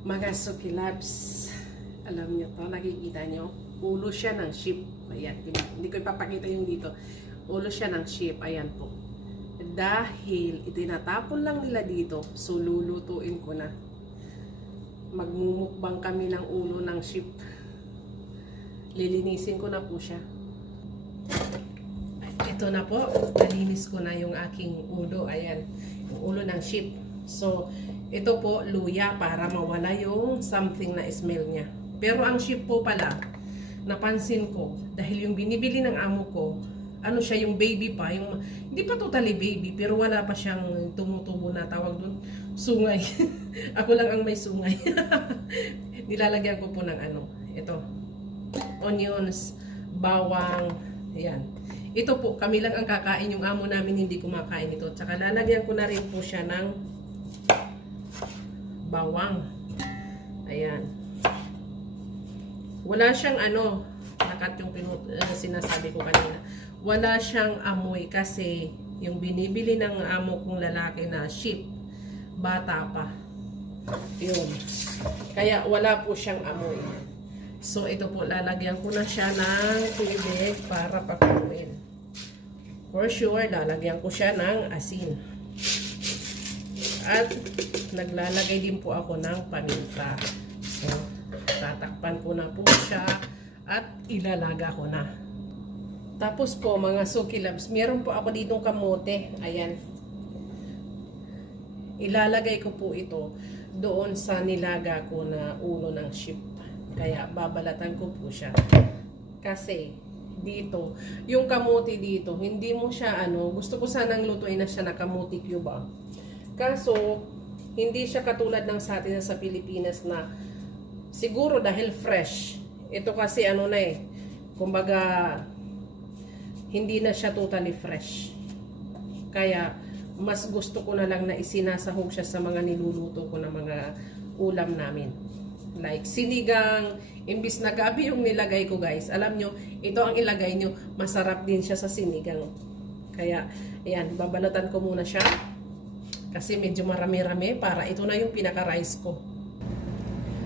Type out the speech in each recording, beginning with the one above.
Mga sukilabs, alam niyo to, nakikita niyo, ulo siya ng sheep. Ayan, diba? Hindi ko ipapakita yung dito. Ulo siya ng sheep, ayan po. Dahil itinatapon lang nila dito, so lulutuin ko na. Magmumukbang kami ng ulo ng sheep. Lilinisin ko na po siya. Ito na po, nalinis ko na yung aking ulo. Ayan, yung ulo ng sheep. So, ito po, luya para mawala yung something na smell niya. Pero ang sheep po pala, napansin ko, dahil yung binibili ng amo ko, ano siya, yung baby pa, yung, hindi pa totally baby, pero wala pa siyang tumutubo na tawag doon, sungay. Ako lang ang may sungay. Nilalagyan ko po ng ano, ito, onions, bawang, ayan. Ito po, kami lang ang kakain, yung amo namin hindi kumakain ito. Tsaka lalagyan ko na rin po siya ng bawang. Ayan. Wala siyang ano, nakat yung sinasabi ko kanina. Wala siyang amoy kasi yung binibili ng amo kong lalaki na sheep, bata pa. Yun. Kaya wala po siyang amoy. So ito po, lalagyan ko na siya ng tubig para pakuluin. For sure, lalagyan ko siya ng asin. At naglalagay din po ako ng paminta. So, tatakpan ko na po siya at ilalaga ko na. Tapos po mga sukilabs, meron po ako ditong kamote. Ayan. Ilalagay ko po ito doon sa nilaga ko na ulo ng sheep. Kaya babalatan ko po siya. Kasi dito, yung kamote dito, hindi mo siya ano, gusto ko sanang lutuin na siya na kamote cube. Kaso, hindi siya katulad ng sa atin sa Pilipinas na siguro dahil fresh. Ito kasi ano na eh, kumbaga hindi na siya totally fresh. Kaya mas gusto ko na lang na isinasahog siya sa mga niluluto ko na mga ulam namin. Like sinigang, imbis na gabi yung nilagay ko guys. Alam nyo, ito ang ilagay nyo, masarap din siya sa sinigang. Kaya, ayan, babalatan ko muna siya. Kasi medyo marami-rami para ito na yung pinaka-rice ko.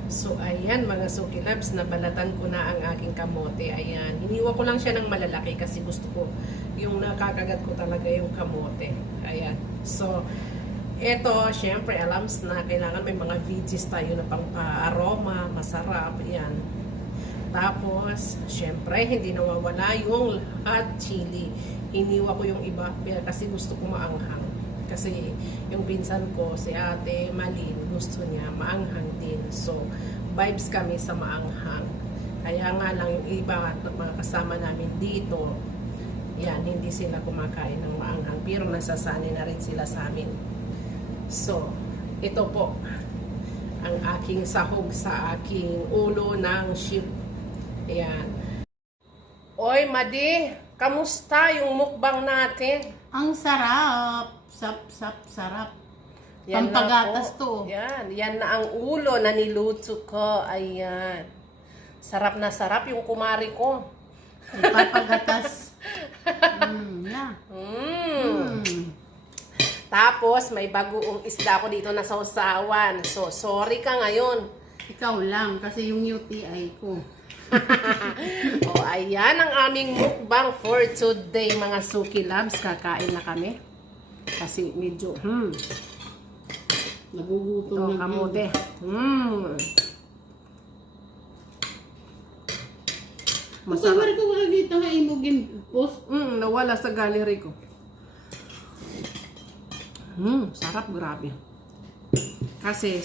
So, ayan mga sukilabs, nabalatan ko na ang aking kamote. Ayan, hiniwa ko lang siya ng malalaki kasi gusto ko yung nakakagat ko talaga yung kamote. Ayan. So, ito, syempre, alams na kailangan may mga veggies tayo na pang aroma, masarap. Ayan. Tapos, syempre, hindi nawawala yung hot chili. Hiniwa ko yung iba kasi gusto ko maanghang. Kasi yung pinsan ko, si Ate Malin, gusto niya maanghang din. So, vibes kami sa maanghang. Kaya nga lang yung iba at mga kasama namin dito, yan, hindi sila kumakain ng maanghang. Pero nasasanay na rin sila sa amin. So, ito po ang aking sahog sa aking ulo ng sheep. Ayan. Oy, Madi, kamusta yung mukbang natin? Ang sarap. Sarap. Yan Pampagatas na to. Yan na ang ulo na niluto ko. Ayan. Sarap na sarap yung kumari ko. Papagatas. Yeah. Tapos, may bagoong isda ko dito na sausawan. So, sorry ka ngayon. Ikaw lang, kasi yung UTI ko. O, ayan ang aming mukbang for today, mga sukilabs. Kakain na kami. Kasi medyo, Nagugutom ito, na kamote. Masarap. Masarap ko wala dito nga imugin post. Nawala sa gallery ko. Sarap, grabe. Kasi,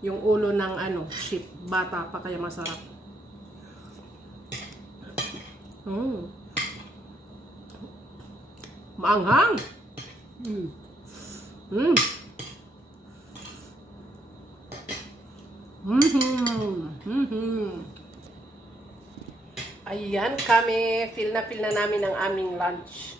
yung ulo ng ano, sheep, bata pa kaya masarap. Maanghang. Ayan kami, feel na namin ang aming lunch.